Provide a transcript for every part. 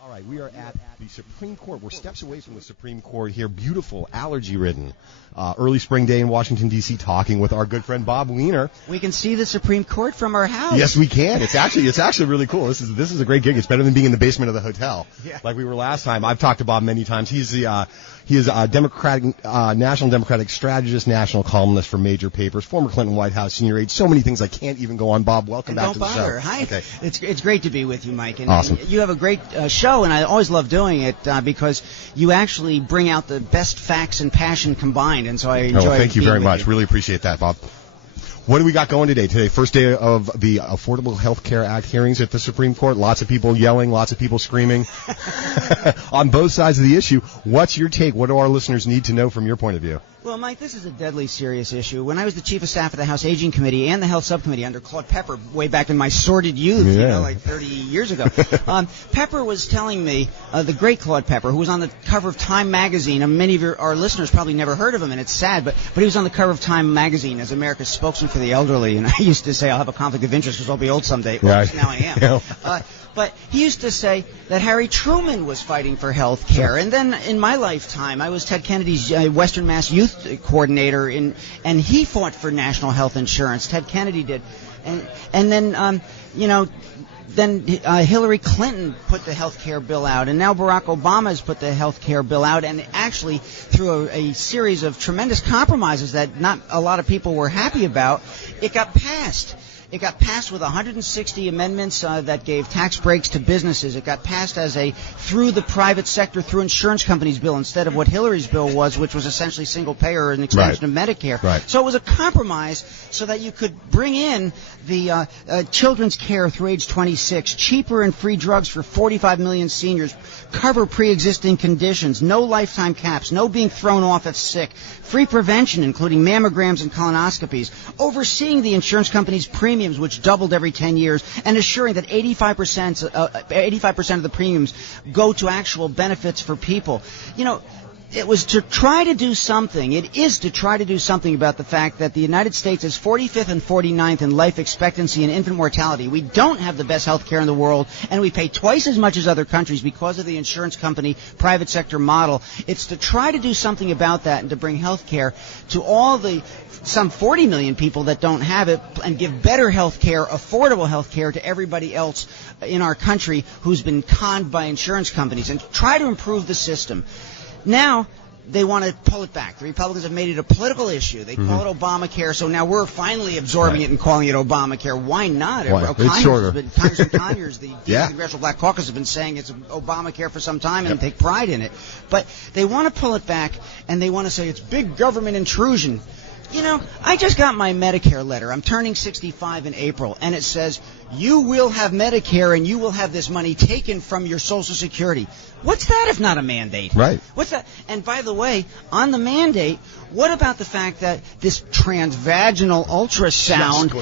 All right, we are at the Supreme Court. We're steps away from the Supreme Court here. Beautiful, allergy-ridden, early spring day in Washington, D.C., talking with our good friend Bob Weiner. We can see the Supreme Court from our house. Yes, we can. It's actually really cool. This is a great gig. It's better than being in the basement of the hotel, like we were last time. I've talked to Bob many times. He is a national Democratic strategist, national columnist for major papers, former Clinton White House senior aide. So many things I can't even go on. Bob, welcome back to the show. Don't bother. Hi. Okay. It's great to be with you, Mike. And awesome. You have a great show, and I always love doing it because you actually bring out the best facts and passion combined, and so I enjoy it. Well, thank you very much. Really appreciate that, Bob. What do we got going today? Today, first day of the Affordable Health Care Act hearings at the Supreme Court. Lots of people yelling, lots of people screaming on both sides of the issue. What's your take? What do our listeners need to know from your point of view? Well, Mike, this is a deadly serious issue. When I was the chief of staff of the House Aging Committee and the Health Subcommittee under Claude Pepper way back in my sordid youth, like 30 years ago, Pepper was telling me, the great Claude Pepper, who was on the cover of Time magazine, and many of our listeners probably never heard of him, and it's sad, but he was on the cover of Time magazine as America's spokesman for the elderly, and I used to say I'll have a conflict of interest because I'll be old someday. Well, right. Now I am. But he used to say that Harry Truman was fighting for health care. And then in my lifetime, I was Ted Kennedy's Western Mass Youth Coordinator, and he fought for national health insurance. Ted Kennedy did. And then, then Hillary Clinton put the health care bill out, and now Barack Obama has put the health care bill out, and actually through a series of tremendous compromises that not a lot of people were happy about, it got passed. It got passed with 160 amendments that gave tax breaks to businesses. It got passed as a through the private sector, through insurance companies bill instead of what Hillary's bill was, which was essentially single payer or an extension of Medicare. Right. So it was a compromise so that you could bring in the children's care through age 26, cheaper and free drugs for 45 million seniors, cover pre-existing conditions, no lifetime caps, no being thrown off if sick, free prevention, including mammograms and colonoscopies, overseeing the insurance company's premiums, which doubled every 10 years, and assuring that 85% of the premiums go to actual benefits for people. It was to try to do something. It is to try to do something about the fact that the United States is 45th and 49th in life expectancy and infant mortality. We don't have the best health care in the world, and we pay twice as much as other countries because of the insurance company private sector model. It's to try to do something about that and to bring health care to all the some 40 million people that don't have it and give better health care, affordable health care to everybody else in our country who's been conned by insurance companies, and try to improve the system. Now, they want to pull it back. The Republicans have made it a political issue. They call it Obamacare, so now we're finally absorbing it and calling it Obamacare. Why not? It's shorter. Congressman Conyers, the Congressional Black Caucus, have been saying it's Obamacare for some time and take pride in it. But they want to pull it back, and they want to say it's big government intrusion. I just got my Medicare letter. I'm turning 65 in April, and it says, you will have Medicare and you will have this money taken from your Social Security. What's that if not a mandate? Right. What's that? And by the way, on the mandate, what about the fact that this transvaginal ultrasound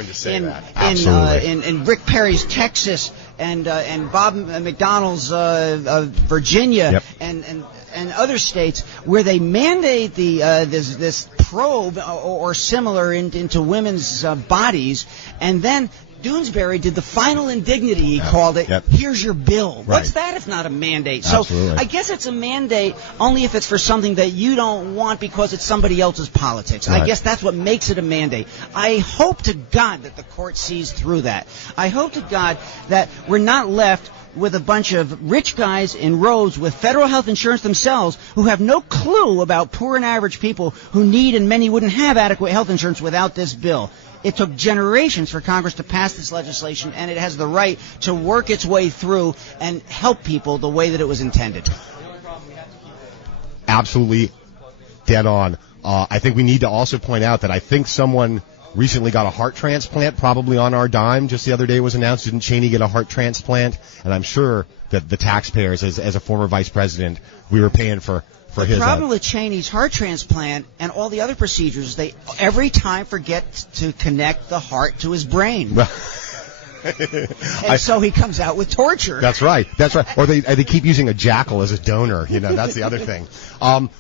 in Rick Perry's Texas and Bob McDonald's Virginia and other states where they mandate this probe or similar into women's bodies, and then Doonesbury did the final indignity, he called it, here's your bill. Right. What's that if not a mandate? Absolutely. So I guess it's a mandate only if it's for something that you don't want because it's somebody else's politics. Right. I guess that's what makes it a mandate. I hope to God that the court sees through that. I hope to God that we're not left with a bunch of rich guys in robes with federal health insurance themselves who have no clue about poor and average people who need and many wouldn't have adequate health insurance without this bill. It took generations for Congress to pass this legislation, and it has the right to work its way through and help people the way that it was intended. Absolutely dead on. I think we need to also point out that I think someone recently got a heart transplant, probably on our dime. Just the other day it was announced, didn't Cheney get a heart transplant? And I'm sure that the taxpayers, as a former vice president, we were paying for his. The problem with Cheney's heart transplant and all the other procedures, they every time forget to connect the heart to his brain. And so he comes out with torture. That's right. Or they keep using a jackal as a donor. That's the other thing.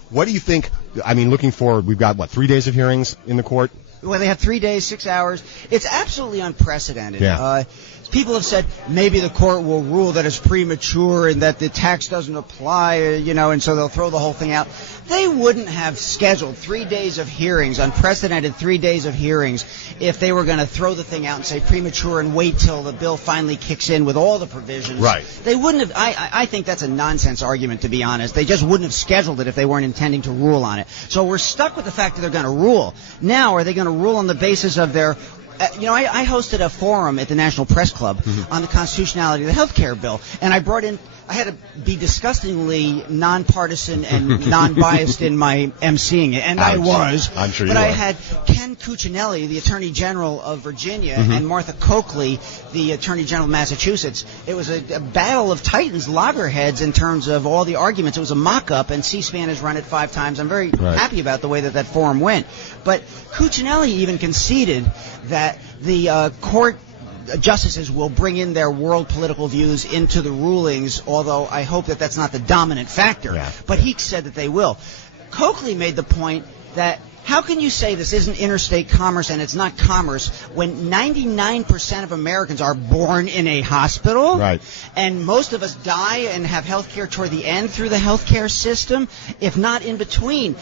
What do you think? I mean, looking forward, we've got, 3 days of hearings in the court? Well, they have 3 days, 6 hours. It's absolutely unprecedented. Yeah. people have said maybe the court will rule that it's premature and that the tax doesn't apply, and so they'll throw the whole thing out. They wouldn't have scheduled 3 days of hearings, unprecedented 3 days of hearings, if they were going to throw the thing out and say premature and wait till the bill finally kicks in with all the provisions. Right. They wouldn't have. I think that's a nonsense argument, to be honest. They just wouldn't have scheduled it if they weren't intending to rule on it. So we're stuck with the fact that they're going to rule. Now, are they going to rule on the basis of their... I hosted a forum at the National Press Club on the constitutionality of the health care bill, and I had to be disgustingly nonpartisan and non-biased in my emceeing it, and I was. I'm sure you But were. I had Ken Cuccinelli, the Attorney General of Virginia, and Martha Coakley, the Attorney General of Massachusetts. It was a battle of titans, loggerheads, in terms of all the arguments. It was a mock-up, and C-SPAN has run it 5 times. I'm very happy about the way that forum went. But Cuccinelli even conceded that the court justices will bring in their world political views into the rulings, although I hope that that's not the dominant factor. Yeah. But he said that they will. Coakley made the point that how can you say this isn't interstate commerce and it's not commerce when 99% of Americans are born in a hospital? Right. And most of us die and have health care toward the end through the health care system, if not in between.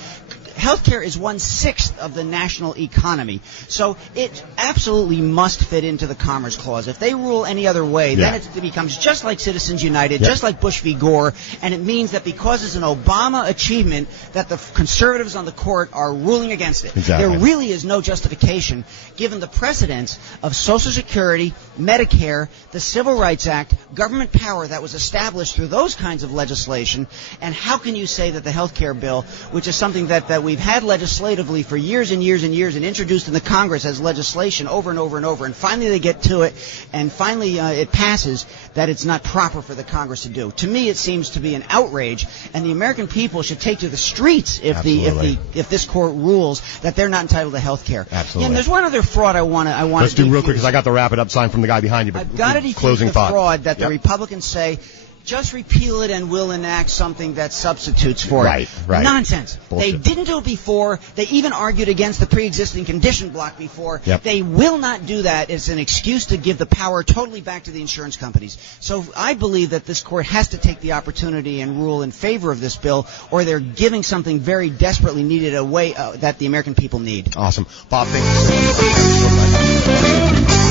Healthcare is 1/6 of the national economy, so it absolutely must fit into the Commerce Clause. If they rule any other way, then it becomes just like Citizens United, just like Bush v. Gore, and it means that because it's an Obama achievement that the conservatives on the court are ruling against it. Exactly. There really is no justification, given the precedents of Social Security, Medicare, the Civil Rights Act, government power that was established through those kinds of legislation, and how can you say that the health care bill, which is something that we've had legislatively for years and years and years and introduced in the Congress as legislation over and over and over, and finally they get to it, and finally it passes, that it's not proper for the Congress to do. To me, it seems to be an outrage, and the American people should take to the streets if this court rules that they're not entitled to health care. Absolutely. And there's one other fraud I want to Let's do real quick because I got the wrap it up sign from the guy behind you. But I've got to defeat closing the thought. fraud that the Republicans say, just repeal it and we'll enact something that substitutes for it. Right. Nonsense. Bullshit. They didn't do it before. They even argued against the pre-existing condition block before. Yep. They will not do that. It's an excuse to give the power totally back to the insurance companies. So I believe that this court has to take the opportunity and rule in favor of this bill, or they're giving something very desperately needed away that the American people need. Awesome. Bob, thank you so much.